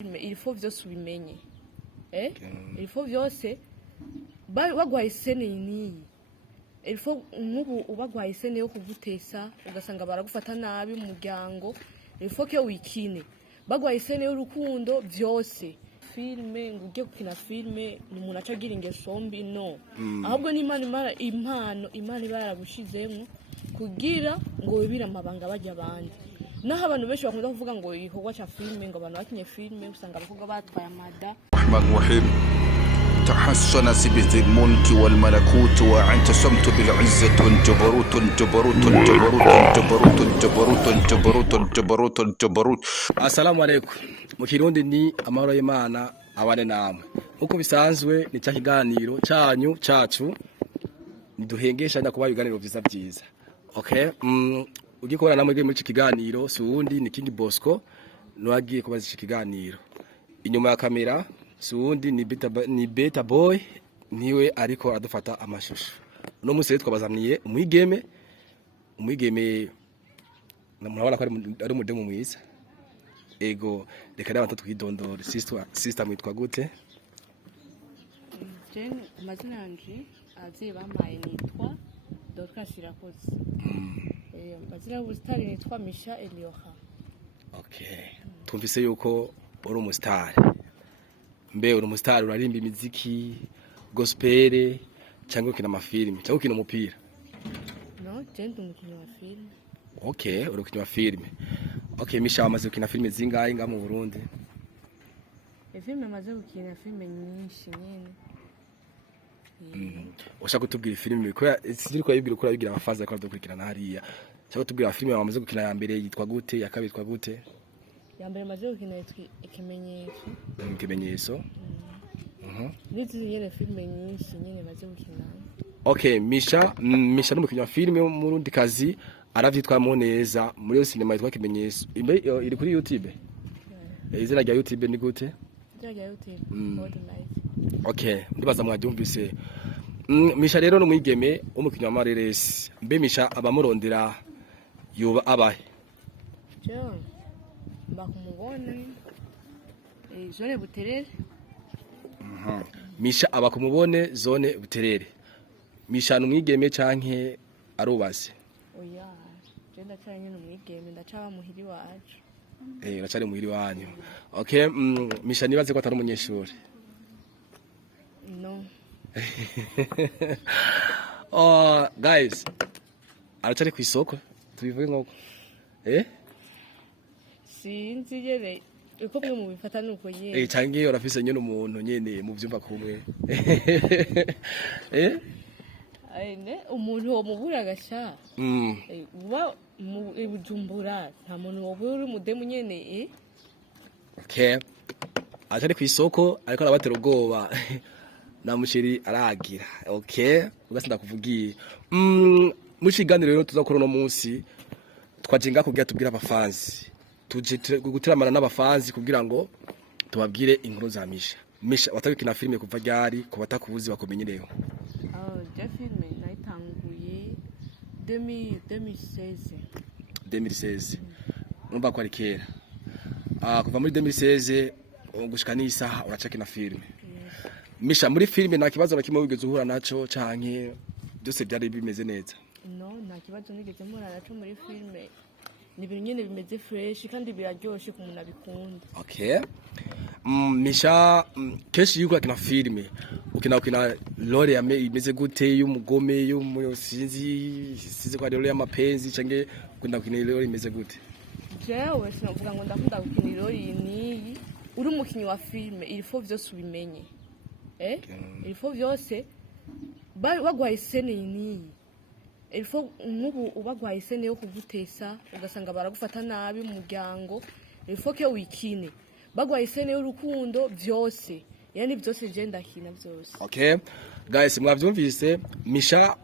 Il faut vyose ubimenye il faut vyose bagwaye isene niyi il faut nk'ubu ubagwaye isene yo kugutesa ugasanga baragufata nabi mu muryango il faut que wikine bagwaye isene y'urukundo vyose filme ngugiye gukina filme umuntu acagira ingeso mbi no ahubwo ni impano Imana ibaragushizemo kugira ngo wibira amabanga bajya abandi naho abantu benshi bakunda kuvuga ngo igikorwa cya filme ngo abantu bakinye filme usanga abakobwa batwaye amada Rahim تحسن سبذ الملك والملكوت وأنت صمت بالعزة جبروت جبروت جبروت جبروت جبروت جبروت جبروت جبروت. Assalamu alaikum. Mu Kirundi ni amahoro y'Imana abane namwe. Uko bisanzwe ni cya kiganiro cyacu duhengesha ndakuba ibiganiro byiza. Okay? Ugikora namwe muri iki kiganiro si uwundi ni King Bosco nwagiye kubaza iki kiganiro. Inyuma ya kamera si uwundi ni Beta Boy niwe ariko adufata amashusho. No munsi twabazamniye umwigeme namurabona ko ari umudemu mwiza. Ego reka n'abantu twidondora sister mwitwa gute? Jen amazina yanje azi bamaye nitwa Dorcas Irakoze. Amazina y'ubustari nitwa Misha Elioha. Okay. Tumvise yuko uri umustar. Mbe uri umustar urarimba imiziki, gospel cyangwa ukina amafilme, cyangwa ukina umupira? No, Jen umukino wa filme. Okay, uri ukina filme. Okay, Misha amaze gukina filme zingahe nga mu Burundi? Filme amaze gukina filme nyinshi nyene. Ushaka kutubwira filme ko sinzi ko yibwira ukora bigira abafaza ko dukurikirana hariya. Ushaka kutubwira filme amaze gukina ya mbere yitwa gute, ya kabiri yitwa gute? Ya mbere amaze gukina yitwa Ikimenyetso. Ikimenyetso. Nizi nyene filme nyinshi nyene amaze gukina. Okay, Misha n'umukinnyi wa filme mu Burundi kazi aravyitwamo neza muri yo sinema yitwa Ikimenyetso. Iri kuri YouTube. Izina rya YouTube ni gute? Rya YouTube. Okay, ndibaza mwadyumvise. Misha rero n'umwigeme umukinnyi wa Mareresi. Mbe Misha abamurondera yoba abahe? John bakumubona zone Buterere. Misha abakumubone zone Buterere. Misha n'umwigeme canke arubaze? Oya, je ndacanye n'umwigeme ndacaba muhiri wacu. Uracari muhiri wanyu. Okay, Misha nibaze ko atari umunyeshuri. No. Guys, aracari ku isoko tubivuge nkoko. Sinzi yere uko mwe mubifata nuko nyene. Canke urafise nyene umuntu nyene mu byumba kumwe. Ne umuntu wo mubura gasha. Wa Bujumbura nta muntu wo buri mudemu nyene Okay. Aracari ku isoko ariko arabatera ubwoba. Namushiri aragira. Okay, ugasinda kuvugiye. Mushiganiro rero tuzakora no munsi twajenga kugira tubwira abafanzi. Tuje gutiramana n'abafanzi kugira ngo tubabwire inkuru za Misha. Misha watabikina filme kuva ryari ku batakubuzi bakomenyereho? Je filme nayitanguye 2016. 2016. Numva ko ari kera. Kuva muri 2016 gushika n'isaha uracakina filme. Misha muri filme nta kibazo nakimwe wigeze uhura naco canke byose byari bimeze neza? No, nta kibazo nigeze mpura naco muri filme. Ni ibintu nyene bimeze fresh kandi biraryoshe ku muntu abikunda. Okay. Misha keshi yuko akina filme ukina role ya imeze gute y'umugome y'umusinzi kwa role y'amapenzi canke ukunda ukina role imeze gute? Jewe sinavuga ngo ndakunda gukina role niyi uri umukinnyi wa filme il faut vyose ubimenye. Il faut vyose bagwaye isene niyi il faut nk'ubu ubagwaye isene yo kugutesa ugasanga baragufata nabi mu muryango il faut que wikine bagwaye isene y'urukundo vyose yani vyose je ndakina vyose. Okay, guys mwavyumvise Misha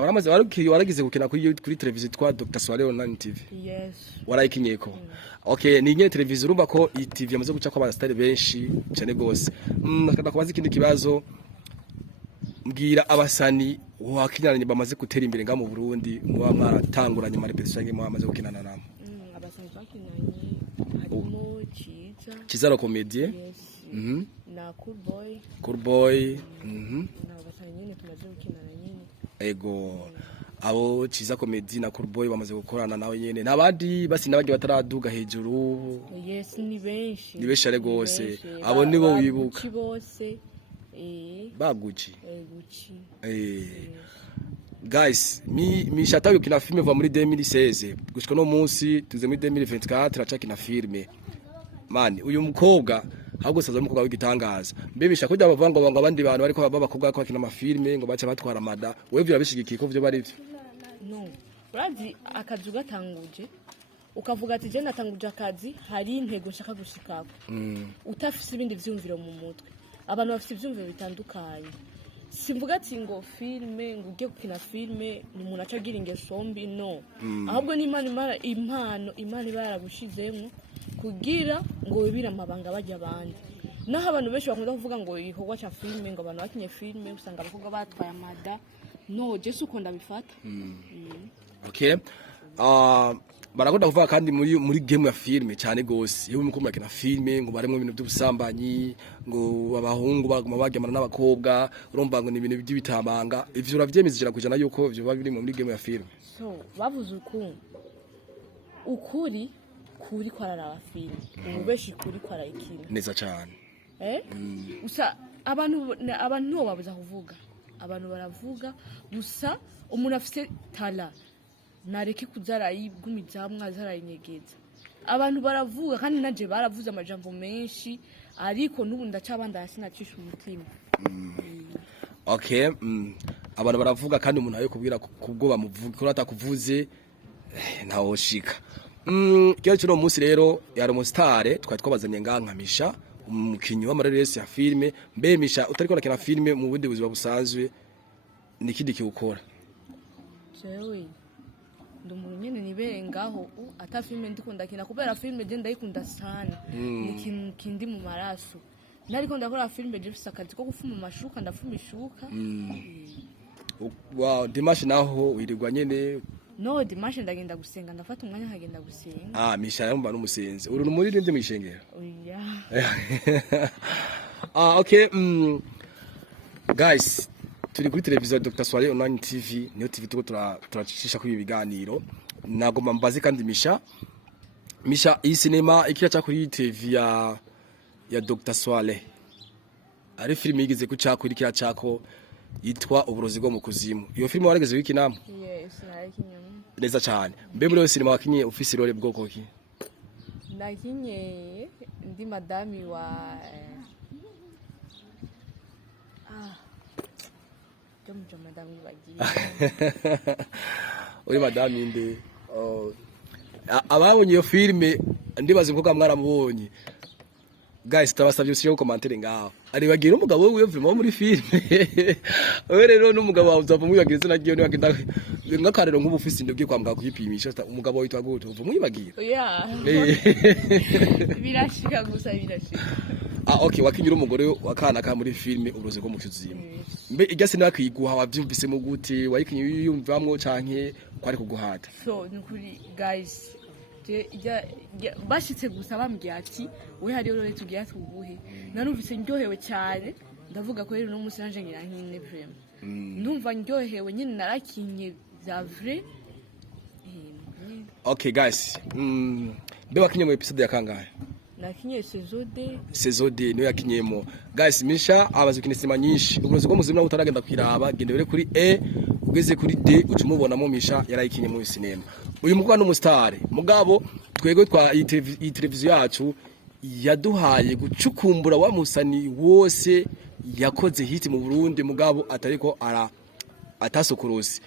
waramaze waragize gukina kuri televiziyo twa Dr. Swale Online TV? Yes. Warayikinyeko? Okay, ni nye televiziyo urumva ko iyi TV yamaze guca kwa abastari benshi cyane gose. Nakanda kubaza ikindi kibazo mbwira abasani wakinyaranye bamaze gutera imbere nga mu Burundi muba mwaratanguranye ama repetition nge mwamaze gukinana namo. Abasani bakinanye harimo Cheat Ciza la komedie. Yes. Na Cool Boy. Cool Boy. Na batanye nyine tumaze gukinana nyine. Ego. Abo Ciza komedie na Cool Boy bamaze gukorana nawe nyene. Nabandi basi nabagi bataraduga hejuru. Yes, ni benshi. Ni benshi gose. Abo nibo wibuka. Bose. Baguci. Gucci. Guys, mishatawe kina filme va muri 2016 gushika no munsi tuze muri 2024 acha kina filme. Man, uyu mukobwa ahubwo saza mukobwa w'igitangaza. Mbe bishaka kujya bavanga ngo abandi bantu bariko babakobwa ko kina amafilme ngo bacha batwara mada. Wewe birabishigikiye ko byo bari byo. No. Urazi akazi gatanguje. Ukavuga ati je natanguje akazi hari intego nshaka gushikako. Utafise ibindi vyumviro mu mutwe. Abantu bafite ivyumviro bitandukanye. Simvuga ati ngo filme ngo ugiye gukina filme ni umuntu acagira ingeso mbi no. Ahubwo ni impano Imana ibaragushizemo kugira ngo wibira amabanga bajya abandi. Naho abantu benshi bakunda kuvuga ngo igikorwa cya filme ngo abantu bakinye filme usanga abakobwa batwaye amada. No, Jesu ukunda bifata. Okay. Barakunda kuvuga kandi muri game ya filme cyane gose. Yewe muko murakina filme ngo baremwe ibintu by'ubusambanyi ngo abahungu baguma bagemana n'abakobwa urumva ngo ni ibintu by'ibitamanga. Ivyo uravyemezera kujana yuko byo babiri muri game ya filme. So, bavuze ukuri kuri kwarara filme. Ubeshi kuri kwara ikina. Neza cyane. Usa abantu no babuza kuvuga. Abantu baravuga gusa umuntu afite tala nareke kuzara yigumizamwa zarayinyegeza. Abantu baravuga kandi naje baravuze amajambo menshi ariko nubu ndacabanda sinacisha umutima. Okay, abantu baravuga kandi umuntu ayo kubwira kubwo bamuvuga ko atakuvuze ntawo shika. Kiyo cyo munsi rero yari umustar twari twabazanye ngankamisha umukinyi w'amareresi ya filme mbemisha utariko nakina filme mu bundi buzima busanzwe nikindi kiukora. Jewe ndumuntu nyene niberengaho ata filme ndikunda kina kubera filme je ndayikunda sana ni kindi mu maraso nariko ndakora filme je fisakazi ko gufuma amashuka ndafuma ishuka. Wow, Dimash naho wirirwa nyene. No, Dimash ndagenda gusenga ndafata umwanya nkagenda gusenga. Misha yamba n'umusenzi uri muri rinde mwishengera. Yeah. Okay, guys turi kuri televiziyo Dr. Swale Online TV niyo TV tuko turacisha kuri ibiganiro nagomba mbaze kandi Misha iyi cinema ikira cha kuri TV ya Dr. Swale ari filime yigeze ku cha kuri kira chako yitwa Uburozi bwo mu kuzimu. Iyo filime warageze wiki namwe? Yes, narakinyama. Neza cyane. Mbe muri iyo cinema wakinye office role bwoko ki? Nakinye ndi madami wa madami bagiye. Uri madami inde? Ababonye iyo filime ndibaze ko mwaramubonye. Guys tabasabye ushiye commentaire ngaho. Ari bagira umugabo wewe vraiment muri filime. Wewe rero n'umugabo wawe uzava mwibagira izina ryiyo ni bagenda ngakarero nk'ubufisi ndubwiye kwa mugabo kuyipimisha umugabo witwa gute uva mwibagira. Yeah. Birashika gusa birashika. Okay, wakinyura umugore wakana ka muri filime Uburozi bwo mu kuzimu. Mbe igase nakiguha wavyumvise mu gute wayikinye yumvamwo canke kwari kuguhata. So nukuri guys bashitse gusa bambwiye ati we hari rero tugiye tuguhe narumvise ndyohewe cyane ndavuga ko rero no musi nanje ngira nkine vraiment ndumva ndyohewe nyine narakinye za vrai. Okay guys mbe wakinye mu episode ya kangahe? Nakinye saison D niyo yakinyemo. Guys Misha abaze kinesima nyinshi Uburozi bwo mu kuzimu utaragenda kwiraba gende bere kuri ugeze kuri D ucumubona mu Misha yarayikinye mu cinema. Uyu mukwa n'umustar mugabo twego twa iyi televiziyo yacu yaduhaye gucukumbura wa musani wose yakoze hit mu Burundi mugabo atariko atasokorose.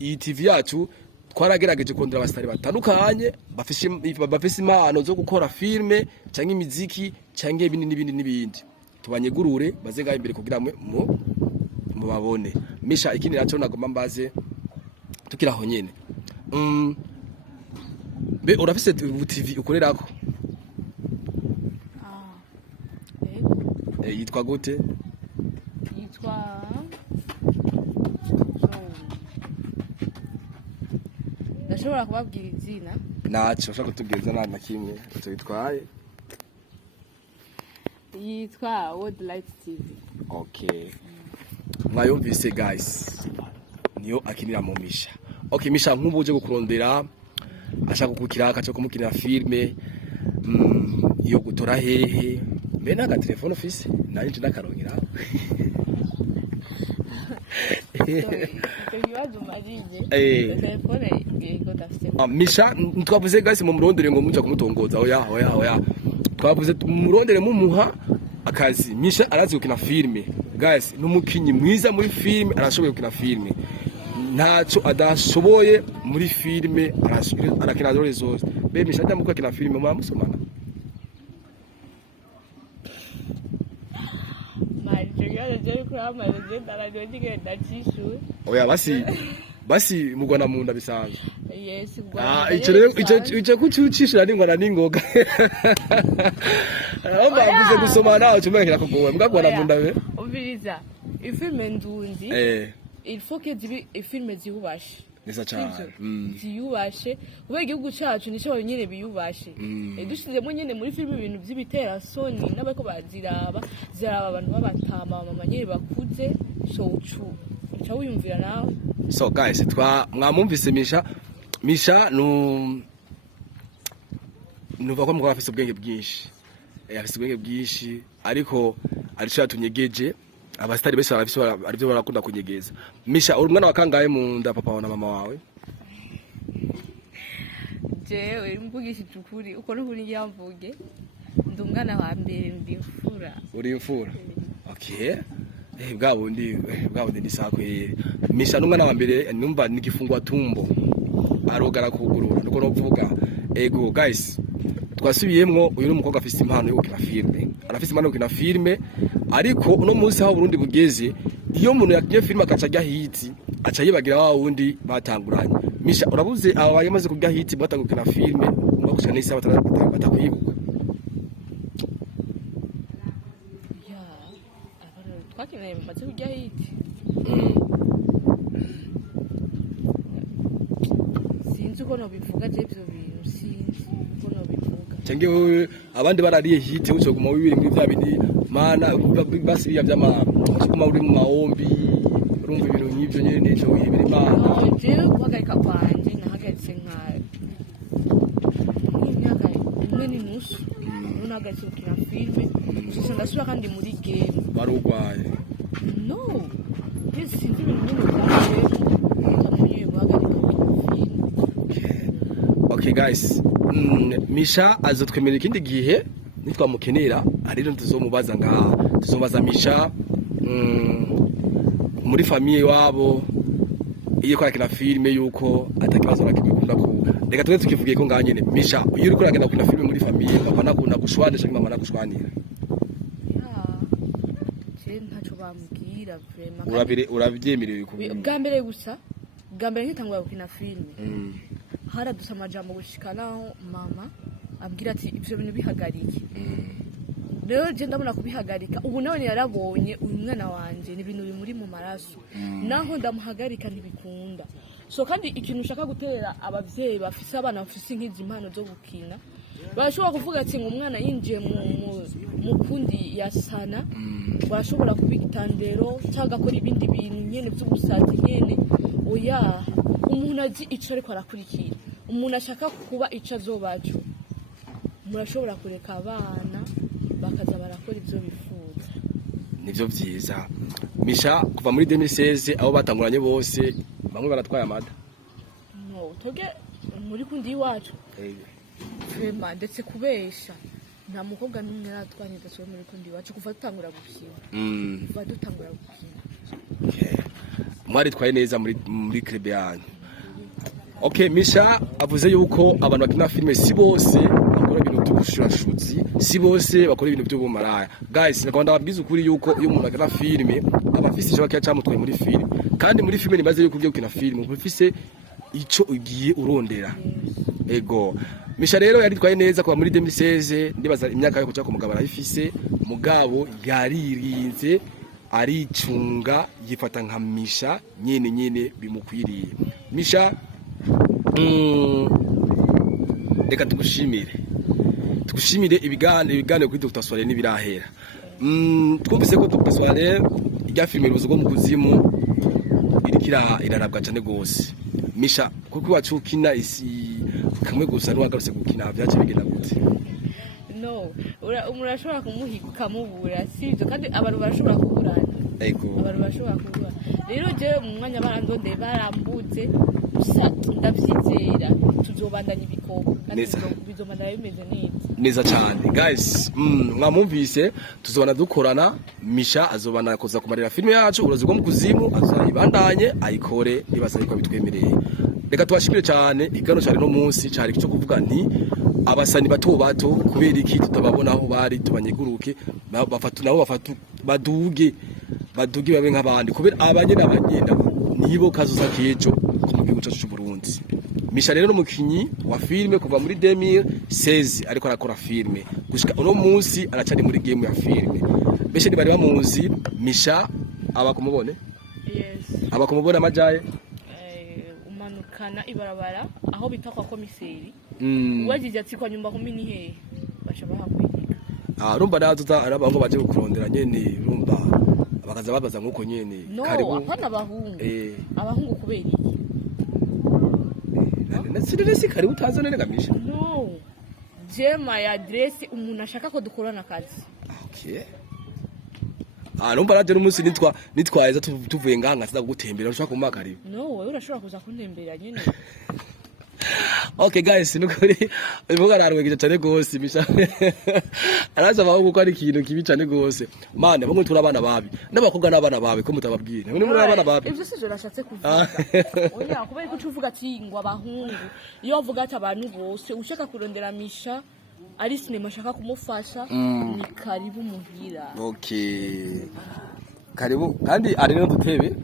Iyi TV yacu twaragerageje kondera abastari batandukanye bafise impano zo gukora filme cyangwa imiziki cyangwa ibindi tubanyegurure baze ngaho imbere kugira mu babone. Misha ikindi naco nagomba mbaze tukiraho nyene be urafise TV ukorerako? Yitwa gute? Yitwa ndashobora kubabwira izina naco ushaka kutubwiriza nta na kimwe icyo bitwaye yitwa World Light TV. okay mwayumvise guys niyo akinira mu Misha. Okay Misha, nk'ubu uje gukurondera ashaka kukiraka cyo kumukinira filme iyo gutora hehe mbe naga telefone office nari nje ndakarongera Misha twavuze guys mu murondere ngo muja kumutongoza oya twavuze murondere mumuha akazi. Misha arazi gukina filme guys, numukinyi mwiza muri filme, arashoboye gukina filme, ntaco adashoboye muri filme, arakina role zose. Be Misha ndamuko akina filme muramusomana oya basi mugwana munda bisanzwe. Yes, ico kucucishira n'ingwana n'ingoga amba mvuze gusoma nawe cumekera kugowe mugwana munda be ubiriza ifilme ndundi il faut que dibi ifilme zihubashe neza cyane ziyubashe kubera igihugu cyacu nico nyine biyubashe dushizemo nyine muri filme ibintu by'ibitera soni n'abako baziraba abantu babatama mama nyine bakuze so uca wiyumvira nawe. So guys, mwamumvise Misha nuva ko mugabo afise ubwenge bwinshi, afise ubwenge bwinshi ariko arico yatunyegeje abastari bese arivyo barakunda kunyegeza. Misha, uri mwana wakangaye mu nda papa na mama wawe? Jewe mvugisha ukuri uko n'ukuri yamvuge ndumwana wa mbere ndimfura. Uri imfura? Okay. Bwa bundi ni sakwe. Misha n'umwana wa mbere numva nigifungwa tumbo arogara kugurura nuko novuga. Ego guys, twasubiyemwo uyu n'umukobwa afise impano yo gukina filme, arafise impano yo gukina filme ariko uno munsi aho Burundi bugeze iyo umuntu yakiye filme akaca ajya hiti aca yibagira wa wundi batanguranye. Misha, urabuze aba yamaze kujya hiti batangukina filme ngo gusa nisa batakwibuka. Twakinaye maze kujya hiti sinzi uko nobivuga je ivyo bintu sinzi uko nobivuga cyangwa wewe abandi barariye hiti uco guma wibiri muri bya bindi mana basi biya byama kuma uri mu maombi urumva ibintu nk'ivyo nyene nico wibiri mana je guhagarika kwanje nahagaritse nka imyaka imwe n'inusu nahagaritse gukina filme gusa ndasubira kandi muri game barugwaye no this sinzi ibintu nk'ibyo guhagarika filme. Okay guys, Misha azotwemera ikindi gihe nitwamukenera ariko tuzomubaza ngaha tuzobaza Misha muri famille wabo iyo kwakira filme yuko atakibazo nakikunda ko reka tuze tukivugiye ko nganyene. Misha, iyo uri kuragenda kuri filme muri famille papa nakunda gushwana cyangwa mama nagushwanira ntaco bambwira vraiment urabyemerewe kubwira bwa mbere gusa bwa mbere nkitangura gukina filme haradusa amajambo gushikanaho mama abwira ati ivyo bintu bihagarike. Rero je ndabona kubihagarika ubu nawe yarabonye uyu mwana wanje ni ibintu bimuri mu maraso naho ndamuhagarika ntibikunda. So kandi ikintu ushaka gutera abavyeyi bafise abana bafise nk'izi impano zo gukina barashobora kuvuga ati ngo umwana yinjiye mu kundi yasana barashobora kubigitandero cyangwa akora ibindi bintu nyene by'ubusazi nyene. Oya, umuntu azi ico ariko arakurikira, umuntu ashaka kuba ico azobajo, murashobora kureka abana bakaza barakora ivyo bifuza. Nivyo vyiza. Misha, kuva muri 2016 abo batanguranye bose bamwe baratwaye amada. No, toge muri kundi iwacu. Vraiment ndetse kubesha nta mukobwa n'umwe yaratwanye daso muri kundi iwacu kuva dutangura gukina. Kuva dutangura gukina. Okay. Mwari twaye neza muri club yanyu. Okay, Misha avuze yuko abantu bakina filme si bose bakora ibintu by'ubushurashutsi, si bose bakora ibintu by'ubumaraya. Guys, nakunda babwiza ukuri yuko iyo umuntu akina filme aba afise icyo cyamutwaye muri filme, kandi muri filme nibaze yuko ugiye gukina filme ufise ico ugiye urondera. Ego. Misha rero yaritwaye neza kuva muri 2016 ndibaza imyaka yo kuja ku mugabo arayifise, mugabo yaririnze aricunga yifata nka Misha nyene bimukwiriye. Misha reka tugushimire ibiganiro kuri Dr. Soirée n'ibirahera. Twumvise ko Dr. Soirée ijya filime Urubozo rwo mu kuzimu irikira irarabwa cyane gose. Misha kuko wacu kina isi kamwe gusa n'uwagarutse gukina byaje bigenda gute? No, urashobora kumuhiga ukamubura sivyo kandi abantu barashobora kuburana. Ego. Abantu bashobora kuburana. Rero je mu mwanya barandonde barambuze gusa ndavyizera tuzobandanya ibikoko kandi bizomandanya bimeze neza cyane. Guys, mwamumvise tuzobana dukorana Misha azobana koza kumarira filime yacu Urubozo rwo mu kuzimu azayibandanye ayikore nibaza ariko bitwemereye. Reka tubashimire cyane igano cyane no munsi cyari cyo kuvuga nti abasani bato kubera iki tutababona aho bari tubanyeguruke bafatu baduge babe nk'abandi kubera abanyene abagenda nibo kazoza kejo mu gihugu cyacu cy'u Burundi. Misha rero n'umukinyi wa filime kuva muri 2016 ariko arakora filime gushika uno munsi aracari muri game ya filime. Beshe bari bamuzi Misha abakumubone? Yes. Abakumubone amajaye? Umanukana ibarabara aho bita kwa komiseri. Wajije atsikwa nyumba kumini he bashobora kwiga. Rumba nazuta arabango baje gukurondera nyene rumba bakaza babaza nkuko nyene karibu. No, apana abahungu. Abahungu kubera iki? Nasi karibu utazo nene Misha. No. Je my address umuntu ashaka ko dukorana akazi. Okay. Rumba naje n'umunsi nitwaza tuvuye nganga siza gutembera ushaka kumakari. No, wewe urashobora kuza kuntembera nyene. Okay guys, nukuri ivuga narwegeje cyane gose Misha. Araza baho ko ari ikintu kibi cyane gose. Mana bamwe turabana babi. N'abakobwa n'abana babi ko mutababwira. Ni muri abana babi. Ivyo sije urashatse kuvuga. Oya kubera ko tuvuga ati ngo abahungu. Iyo uvuga ati abantu bose ushaka kurondera Misha ari sinema ashaka kumufasha ni karibu muhira. Okay. Karibu kandi ari no dutebe.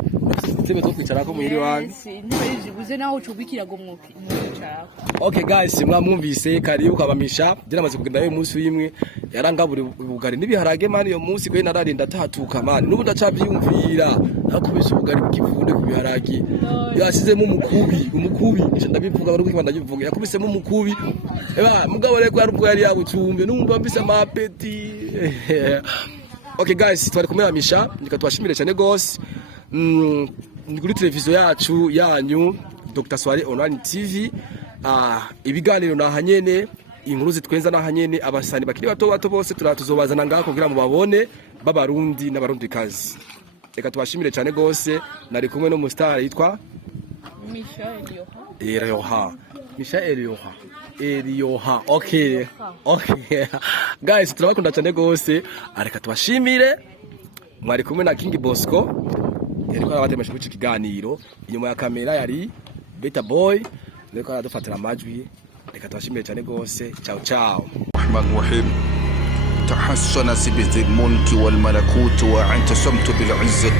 Dutebe two kwicara ko muhiri wanyu. Ntibije buze naho cubikira go mwicara. Okay guys, mwamwumvise karibu kabamisha. Diramaze kugenda yo munsi yimwe yarangaburi ubugari nibiharage mani yo munsi kwe nararinda tatuka mani. Nubu ndacavyumvira. Nakubise ubugari bw'ivunde ku biharage. Yasizemo umukubi. Nje ndabivuga bari kwibanda bivuga. Yakubisemo umukubi. Eba mugabo reko yarubwo yari yabucumbe. Numva mbise amapeti. Okay guys, twari kumera Misha, nika twashimire cyane gose. Kuri televiziyo yacu yanyu Dr. Soirée Online TV. Ibiganiro nahanyene, inkuru zitwenza nahanyene, abasani bakiri bato bose turatuzobazana ngako kugira mu babone b'abarundi n'abarundi kazi. Reka tubashimire cyane gose, nari kumwe no mu star yitwa Misha Elioha. Misha Elioha. Okay. Guys, turabakunda cyane gose. Areka tubashimire. Mwari kumwe na King Bosco. Yariko arabatemesha ku kiganiro. Inyuma ya kamera yari Beta Boy. Reka aradufatira amajwi. Reka tubashimire cyane gose. Ciao. Rahman Rahim. تحسن سبذ الملك والملكوت وأنت صمت بالعزة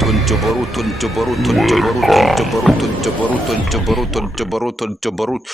جبروت